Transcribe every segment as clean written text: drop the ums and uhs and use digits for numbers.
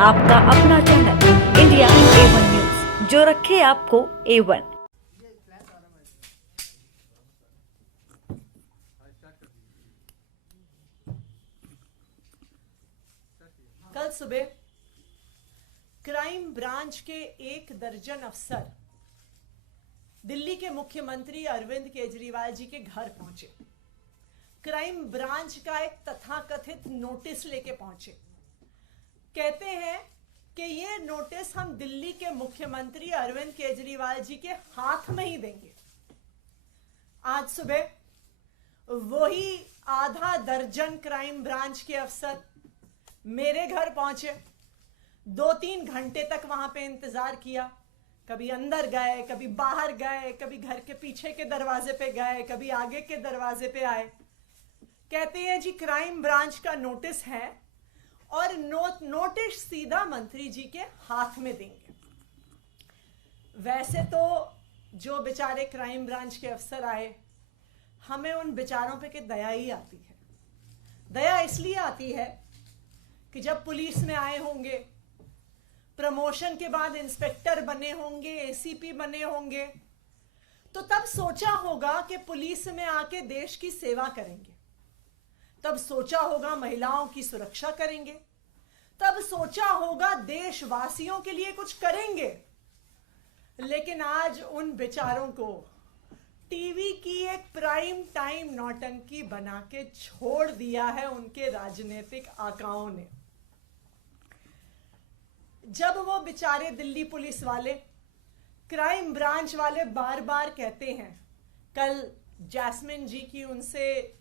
आपका अपना channel India A1 news, जो रखे आपको A1। कल सुबह क्राइम ब्रांच के 1 दर्जन अफसर दिल्ली के मुख्यमंत्री अरविंद केजरीवाल जी के घर पहुंचे। क्राइम ब्रांच का एक तथाकथित नोटिस लेके पहुंचे। कहते हैं कि ये नोटिस हम दिल्ली के मुख्यमंत्री अरविंद केजरीवाल जी के हाथ में ही देंगे। आज सुबह वही आधा दर्जन क्राइम ब्रांच के अफसर मेरे घर पहुंचे। 2-3 घंटे तक वहां पे इंतजार किया। कभी अंदर गए, कभी बाहर गए, कभी घर के पीछे के दरवाजे पे गए, कभी आगे के दरवाजे पे आए। कहते हैं जी क्राइम ब्रांच का नोटिस है और नोटिस सीधा मंत्री जी के हाथ में देंगे। वैसे तो जो बेचारे क्राइम ब्रांच के अफसर आए, हमें उन बेचारों पे के दया ही आती है। दया इसलिए आती है कि जब पुलिस में आए होंगे, प्रमोशन के बाद इंस्पेक्टर बने होंगे, एसीपी बने होंगे, तो तब सोचा होगा कि पुलिस में आके देश की सेवा करेंगे। तब सोचा होगा महिलाओं की सुरक्षा करेंगे। तब सोचा होगा देशवासियों के लिए कुछ करेंगे। लेकिन आज उन बेचारों को टीवी की एक प्राइम टाइम नौटंकी बना के छोड़ दिया है उनके राजनीतिक आकाओं ने। जब वो बेचारे दिल्ली पुलिस वाले, क्राइम ब्रांच वाले बार बार कहते हैं, कल जैस्मिन जी की उनसे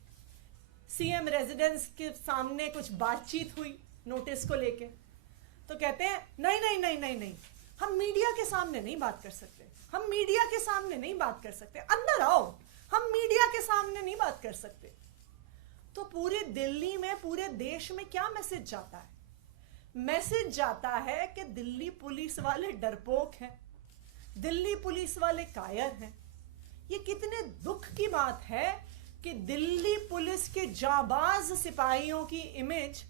सीएम रेजिडेंस के सामने कुछ बातचीत हुई नोटिस को लेके, तो कहते हैं नहीं नहीं नहीं नहीं नहीं, हम मीडिया के सामने नहीं बात कर सकते, हम मीडिया के सामने नहीं बात कर सकते, अंदर आओ, हम मीडिया के सामने नहीं बात कर सकते। तो पूरे दिल्ली में, पूरे देश में क्या मैसेज जाता है? मैसेज जाता है कि दिल्ली पुलिस वाले डरपोक हैं, दिल्ली पुलिस वाले कायर हैं। ये कितने दुख की बात है कि दिल्ली पुलिस के जाबाज सिपाहियों की इमेज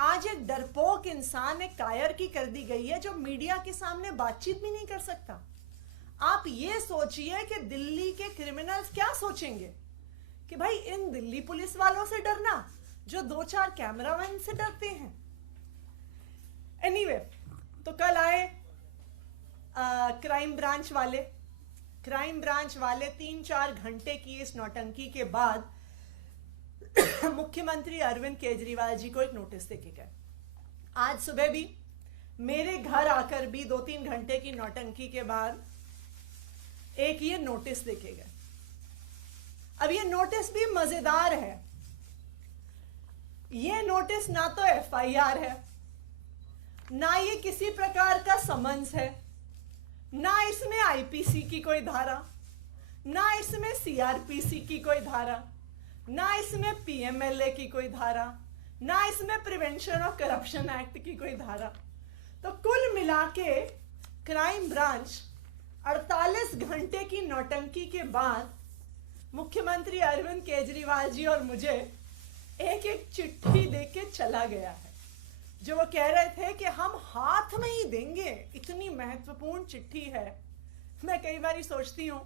आज एक डरपोक इंसान, एक कायर की कर दी गई है, जो मीडिया के सामने बातचीत भी नहीं कर सकता। आप ये सोचिए कि दिल्ली के क्रिमिनल्स क्या सोचेंगे कि भाई इन दिल्ली पुलिस वालों से डरना जो 2-4 कैमरामैन से डरते हैं। एनीवे, तो कल आए क्राइम ब्रांच वाले। क्राइम ब्रांच वाले 3-4 घंटे की इस नौटंकी के बाद मुख्यमंत्री अरविंद केजरीवाल जी को एक नोटिस देके गए। आज सुबह भी मेरे घर आकर भी 2-3 घंटे की नौटंकी के बाद एक ये नोटिस देके गए। अब ये नोटिस भी मजेदार है। ये नोटिस ना तो एफआईआर है, ना ये किसी प्रकार का समन्स है, ना इसमें आईपीसी की कोई धारा, ना इसमें सीआरपीसी की कोई धारा, ना इसमें पीएमएलए की कोई धारा, ना इसमें प्रिवेंशन ऑफ करप्शन एक्ट की कोई धारा। तो कुल मिला के क्राइम ब्रांच 48 घंटे की नौटंकी के बाद मुख्यमंत्री अरविंद केजरीवाल जी और मुझे एक एक चिट्ठी देके चला गया है, जो वो कह रहे थे कि हम हाथ में ही देंगे। इतनी महत्वपूर्ण चिट्ठी है। मैं कई बार सोचती हूँ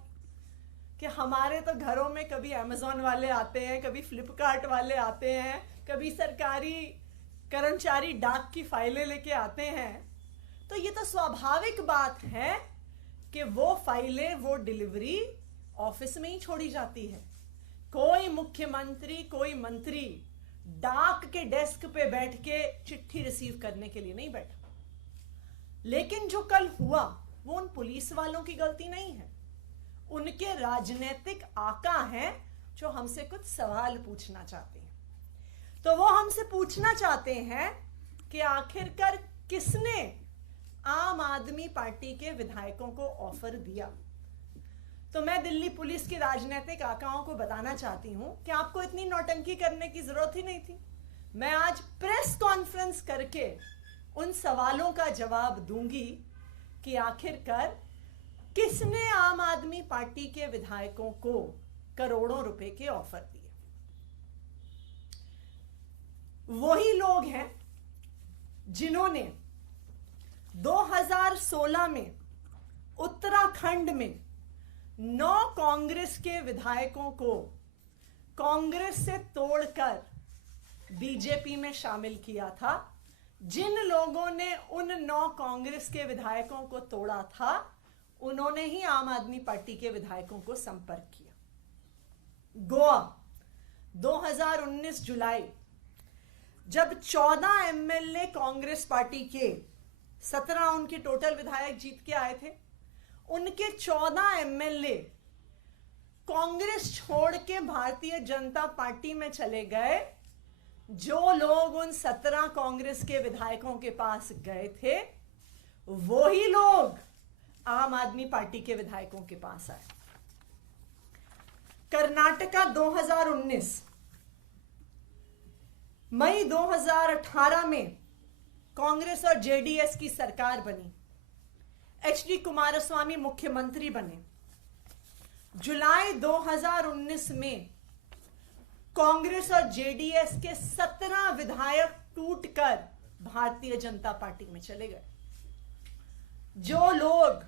कि हमारे तो घरों में कभी अमेज़न वाले आते हैं, कभी फ्लिपकार्ट वाले आते हैं, कभी सरकारी कर्मचारी डाक की फाइलें लेके आते हैं। तो ये तो स्वाभाविक बात है कि वो फाइलें, वो डिलीवरी ऑफिस में ही छोड़ी जाती है। कोई मुख्यमंत्री, कोई मंत्री डाक के डेस्क पे बैठ के चिट्ठी रिसीव करने के लिए नहीं बैठा। लेकिन जो कल हुआ वो उन पुलिस वालों की गलती नहीं है, उनके राजनीतिक आका हैं जो हमसे कुछ सवाल पूछना चाहते हैं। तो वो हमसे पूछना चाहते हैं कि आखिरकार किसने आम आदमी पार्टी के विधायकों को ऑफर दिया। तो मैं दिल्ली पुलिस के राजनीतिक आकाओं को बताना चाहती हूं कि आपको इतनी नौटंकी करने की जरूरत ही नहीं थी। मैं आज प्रेस कॉन्फ्रेंस करके उन सवालों का जवाब दूंगी कि आखिरकार किसने आम आदमी पार्टी के विधायकों को करोड़ों रुपए के ऑफर दिए। वही लोग हैं जिन्होंने 2016 में उत्तराखंड में 9 कांग्रेस के विधायकों को कांग्रेस से तोड़कर बीजेपी में शामिल किया था। जिन लोगों ने उन 9 कांग्रेस के विधायकों को तोड़ा था, उन्होंने ही आम आदमी पार्टी के विधायकों को संपर्क किया। गोवा 2019 जुलाई, जब 14 एमएलए कांग्रेस पार्टी के 17 उनके टोटल विधायक जीत के आए थे, उनके 14 एमएलए कांग्रेस छोड़ के भारतीय जनता पार्टी में चले गए। जो लोग उन 17 कांग्रेस के विधायकों के पास गए थे, वही लोग आम आदमी पार्टी के विधायकों के पास आए। कर्नाटका 2019, मई 2018 में कांग्रेस और जेडीएस की सरकार बनी। एचडी कुमारस्वामी मुख्यमंत्री बने। जुलाई 2019 में कांग्रेस और जेडीएस के 17 विधायक टूटकर भारतीय जनता पार्टी में चले गए। जो लोग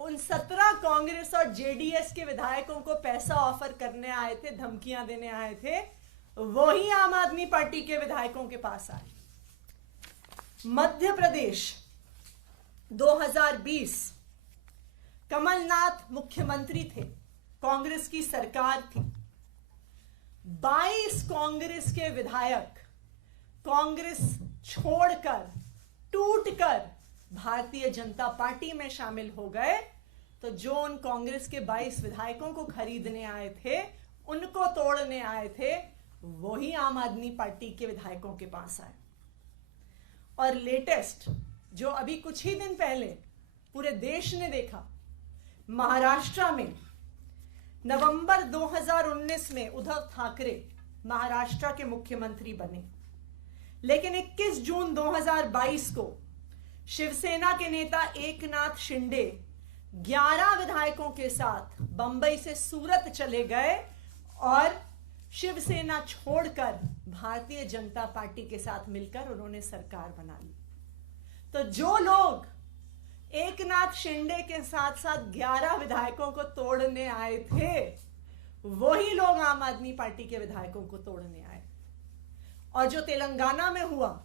उन 17 कांग्रेस और जेडीएस के विधायकों को पैसा ऑफर करने आए थे, धमकियां देने आए थे, वही आम आदमी पार्टी के विधायकों के पास आए। मध्य प्रदेश 2020, कमलनाथ मुख्यमंत्री थे, कांग्रेस की सरकार थी। 22 कांग्रेस के विधायक कांग्रेस छोड़कर, टूटकर भारतीय जनता पार्टी में शामिल हो गए। तो जो उन कांग्रेस के 22 विधायकों को खरीदने आए थे, उनको तोड़ने आए थे, वही आम आदमी पार्टी के विधायकों के पास आए। और लेटेस्ट, जो अभी कुछ ही दिन पहले पूरे देश ने देखा, महाराष्ट्र में नवंबर 2019 में उद्धव ठाकरे महाराष्ट्र के मुख्यमंत्री बने। लेकिन 21 जून 2022 को शिवसेना के नेता एकनाथ शिंदे 11 विधायकों के साथ बंबई से सूरत चले गए और शिवसेना छोड़कर भारतीय जनता पार्टी के साथ मिलकर उन्होंने सरकार बना ली। तो जो लोग एकनाथ शिंदे के साथ साथ 11 विधायकों को तोड़ने आए थे, वही लोग आम आदमी पार्टी के विधायकों को तोड़ने आए। और जो तेलंगाना में हुआ,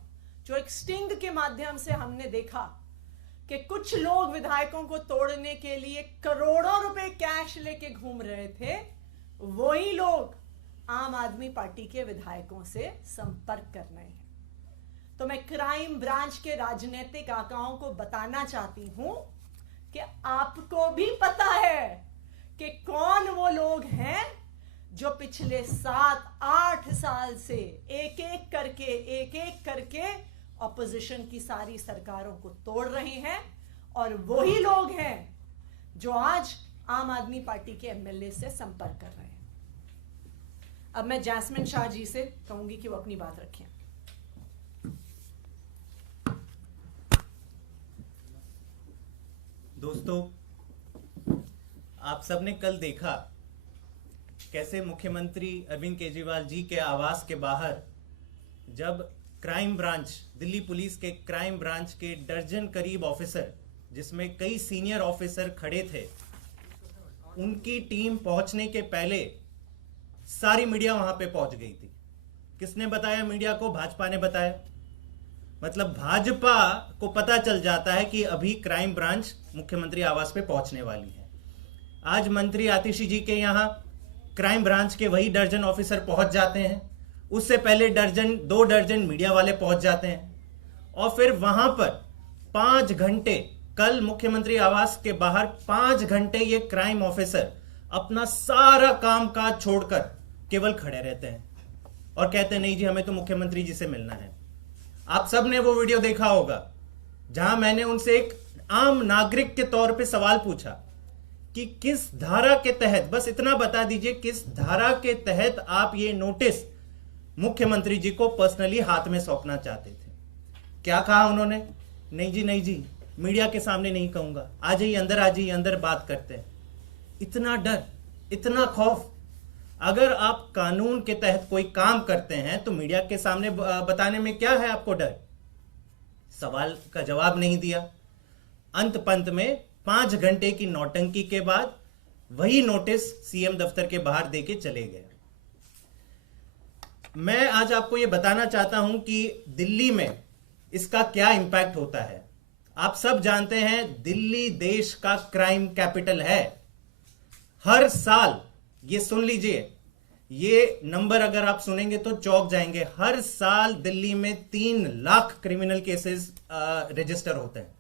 जो एक स्टिंग के माध्यम से हमने देखा कि कुछ लोग विधायकों को तोड़ने के लिए करोड़ों रुपए कैश लेके घूम रहे थे, वही लोग आम आदमी पार्टी के विधायकों से संपर्क कर रहे हैं। तो मैं क्राइम ब्रांच के राजनीतिक आकाओं को बताना चाहती हूं कि आपको भी पता है कि कौन वो लोग हैं जो पिछले 7-8 साल से एक एक करके ऑपोजिशन की सारी सरकारों को तोड़ रहे हैं। और वही लोग हैं जो आज आम आदमी पार्टी के एमएलए से संपर्क कर रहे हैं। अब मैं जैस्मिन शाह जी से कहूंगी कि वो अपनी बात रखें। दोस्तों, आप सबने कल देखा कैसे मुख्यमंत्री अरविंद केजरीवाल जी के आवास के बाहर जब क्राइम ब्रांच, दिल्ली पुलिस के क्राइम ब्रांच के दर्जन करीब ऑफिसर, जिसमें कई सीनियर ऑफिसर खड़े थे, उनकी टीम पहुंचने के पहले सारी मीडिया वहां पे पहुंच गई थी। किसने बताया मीडिया को? भाजपा ने बताया। मतलब भाजपा को पता चल जाता है कि अभी क्राइम ब्रांच मुख्यमंत्री आवास पे पहुंचने वाली है। आज मंत्री आतिशी जी के यहां क्राइम ब्रांच के वही दर्जन ऑफिसर पहुंच जाते हैं। उससे पहले 2 दर्जन मीडिया वाले पहुंच जाते हैं और फिर वहां पर 5 घंटे, कल मुख्यमंत्री आवास के बाहर 5 घंटे ये क्राइम ऑफिसर अपना सारा काम काज छोड़कर केवल खड़े रहते हैं और कहते हैं नहीं जी, हमें तो मुख्यमंत्री जी से मिलना है। आप सब ने वो वीडियो देखा होगा जहां मैंने उनसे एक आम नागरिक के तौर पे सवाल पूछा कि किस धारा के तहत, बस इतना बता दीजिए, किस धारा के तहत आप ये नोटिस मुख्यमंत्री जी को पर्सनली हाथ में सौंपना चाहते थे। क्या कहा उन्होंने? नहीं जी, नहीं जी, मीडिया के सामने नहीं कहूंगा, आ जाइए अंदर, आ जाइए अंदर, बात करते हैं। इतना डर, इतना खौफ। अगर आप कानून के तहत कोई काम करते हैं तो मीडिया के सामने बताने में क्या है आपको डर? सवाल का जवाब नहीं दिया। अंत पंत में 5 घंटे की नौटंकी के बाद वही नोटिस सीएम दफ्तर के बाहर देके चले गए। मैं आज आपको यह बताना चाहता हूं कि दिल्ली में इसका क्या इंपैक्ट होता है। आप सब जानते हैं दिल्ली देश का क्राइम कैपिटल है। हर साल, ये सुन लीजिए, ये नंबर अगर आप सुनेंगे तो चौंक जाएंगे, हर साल दिल्ली में 3 लाख क्रिमिनल केसेस रजिस्टर होते हैं।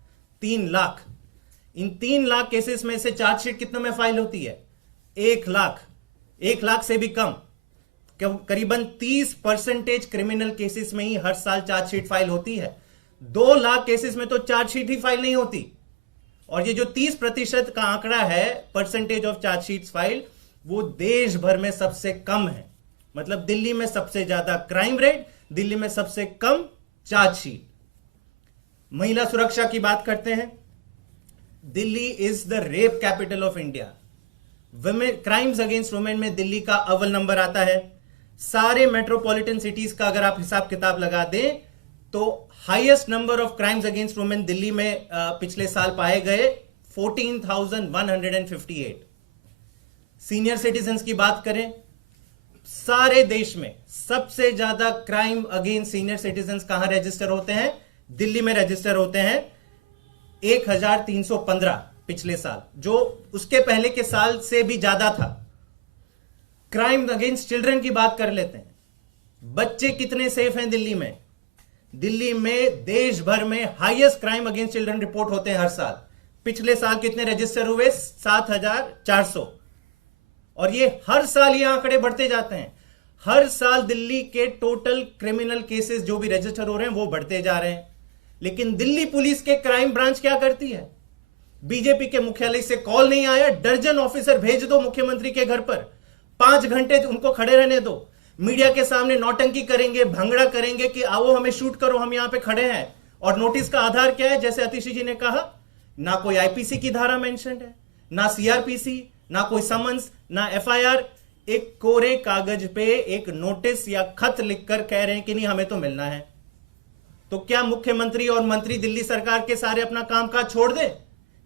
3 लाख। इन 3 लाख केसेस में से चार्जशीट कितने में फाइल होती है? 1 लाख। 1 लाख से भी कम, करीबन 30% क्रिमिनल केसेस में ही हर साल चार्जशीट फाइल होती है। 2 लाख केसेस में तो चार्जशीट ही फाइल नहीं होती। और ये जो 30% का आंकड़ा है, परसेंटेज ऑफ चार्जशीट फाइल, वो देश भर में सबसे कम है। मतलब दिल्ली में सबसे ज्यादा क्राइम रेट, दिल्ली में सबसे कम चार्जशीट। महिला सुरक्षा की बात करते हैं। Delhi is the rape capital of India. Crimes against women में दिल्ली का अव्वल नंबर आता है। सारे मेट्रोपॉलिटन सिटीज का अगर आप हिसाब किताब लगा दें तो highest number of crimes against women Delhi में पिछले साल पाए गए 14,158। सीनियर सिटीजन्स की बात करें, सारे देश में सबसे ज्यादा क्राइम अगेंस्ट सीनियर सिटीजन्स कहां रजिस्टर होते हैं? दिल्ली में रजिस्टर होते हैं 1,315 पिछले साल, जो उसके पहले के साल से भी ज्यादा था। क्राइम अगेंस्ट चिल्ड्रन की बात कर लेते हैं। बच्चे कितने सेफ हैं दिल्ली में? दिल्ली में देश भर में highest crime against children report होते हैं हर साल। पिछले साल कितने रजिस्टर हुए? 7,400। और ये हर साल ये आंकड़े बढ़ते जाते हैं। हर साल दिल्ली के टोटल क्रिमिनल केसेस जो भी रजिस्टर हो रहे हैं वो बढ़ते जा रहे हैं। लेकिन दिल्ली पुलिस के क्राइम ब्रांच क्या करती है? बीजेपी के मुख्यालय से कॉल नहीं आया, दर्जन ऑफिसर भेज दो मुख्यमंत्री के घर पर, 5 घंटे उनको खड़े रहने दो, मीडिया के सामने नौटंकी करेंगे, भंगड़ा करेंगे कि आओ हमें शूट करो, हम यहां पे खड़े हैं। और नोटिस का आधार क्या है? जैसे अतिशी जी ने कहा, ना कोई आईपीसी की धारा मेंशन्ड है, ना सीआरपीसी, ना कोई समन्स, ना एफआईआर। एक कोरे कागज पे एक नोटिस या खत लिखकर कह रहे हैं कि नहीं हमें तो मिलना है। तो क्या मुख्यमंत्री और मंत्री दिल्ली सरकार के सारे अपना काम काज छोड़ दें,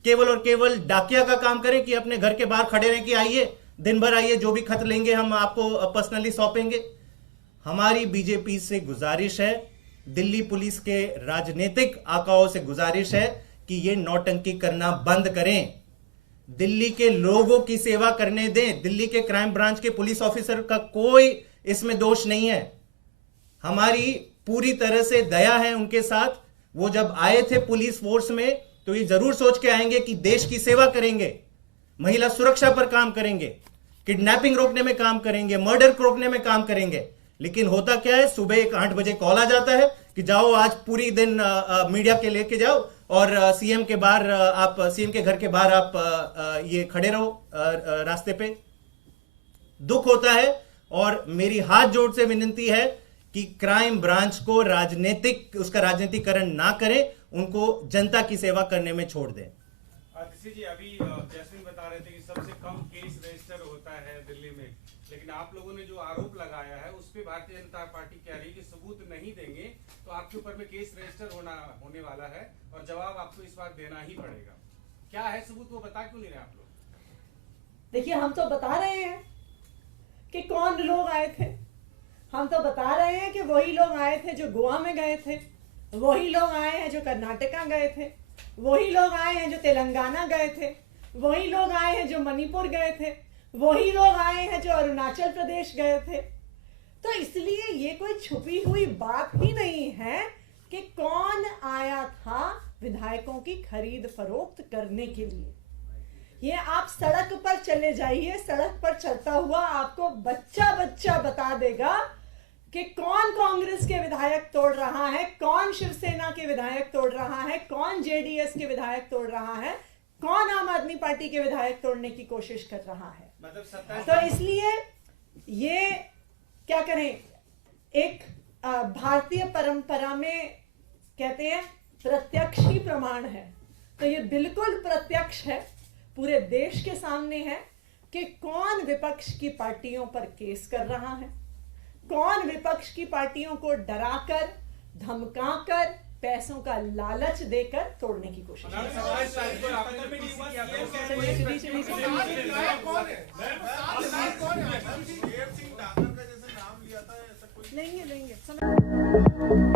केवल और केवल डाकिया का काम करें कि अपने घर के बाहर खड़े रहें कि आइए दिन भर आइए, जो भी खत लेंगे हम आपको पर्सनली सौंपेंगे? हमारी बीजेपी से गुजारिश है, दिल्ली पुलिस के राजनीतिक आकाओं से गुजारिश है कि ये नौटंकी करना बंद करें, दिल्ली के लोगों की सेवा करने दें। दिल्ली के क्राइम ब्रांच के पुलिस ऑफिसर का कोई इसमें दोष नहीं है। हमारी पूरी तरह से दया है उनके साथ। वो जब आए थे पुलिस फोर्स में तो ये जरूर सोच के आएंगे कि देश की सेवा करेंगे, महिला सुरक्षा पर काम करेंगे, किडनैपिंग रोकने में काम करेंगे, मर्डर रोकने में काम करेंगे। लेकिन होता क्या है, सुबह एक 8 बजे कॉल आ जाता है कि जाओ आज पूरी दिन मीडिया के लेके जाओ और सीएम के बाहर आप, सीएम के घर के बाहर आप ये खड़े रहो रास्ते पे। दुख होता है और मेरी हाथ जोड़ से विनती है कि क्राइम ब्रांच को उसका राजनीतिकरण ना करें, उनको जनता की सेवा करने में छोड़ दें। आतिशी जी, अभी जैस्मिन बता रहे थे कि सबसे कम केस रजिस्टर होता है दिल्ली में, लेकिन आप लोगों ने जो आरोप लगाया है उस पे भारतीय जनता पार्टी कह रही है कि सबूत नहीं देंगे तो आपके ऊपर में केस रजिस्टर होने वाला है और जवाब आपको इस बार देना ही पड़ेगा। क्या है सबूत, वो बता क्यों नहीं रहे आप लोग? देखिए, हम तो बता रहे हैं कि कौन लोग आए थे। हम तो बता रहे हैं कि वही लोग आए थे जो गोवा में गए थे, वही लोग आए हैं जो कर्नाटका गए थे, वही लोग आए हैं जो तेलंगाना गए थे, वही लोग आए हैं जो मणिपुर गए थे, वही लोग आए हैं जो अरुणाचल प्रदेश गए थे। तो इसलिए ये कोई छुपी हुई बात ही नहीं है कि कौन आया था विधायकों की खरीद फरोख्त करने के लिए। ये आप सड़क पर चले जाइए, सड़क पर चलता हुआ आपको बच्चा बच्चा बता देगा कि कौन कांग्रेस के विधायक तोड़ रहा है, कौन शिवसेना के विधायक तोड़ रहा है, कौन जेडीएस के विधायक तोड़ रहा है, कौन आम आदमी पार्टी के विधायक तोड़ने की कोशिश कर रहा है। मतलब तो इसलिए ये क्या करें, एक भारतीय परंपरा में कहते हैं प्रत्यक्ष ही प्रमाण है, तो ये बिल्कुल प्रत्यक्ष है, पूरे देश के सामने है कि कौन विपक्ष की पार्टियों पर केस कर रहा है, कौन विपक्ष की पार्टियों को डराकर, धमकाकर, पैसों का लालच देकर तोड़ने की कोशिश कर रहे हैं। लेंगे लेंगे समय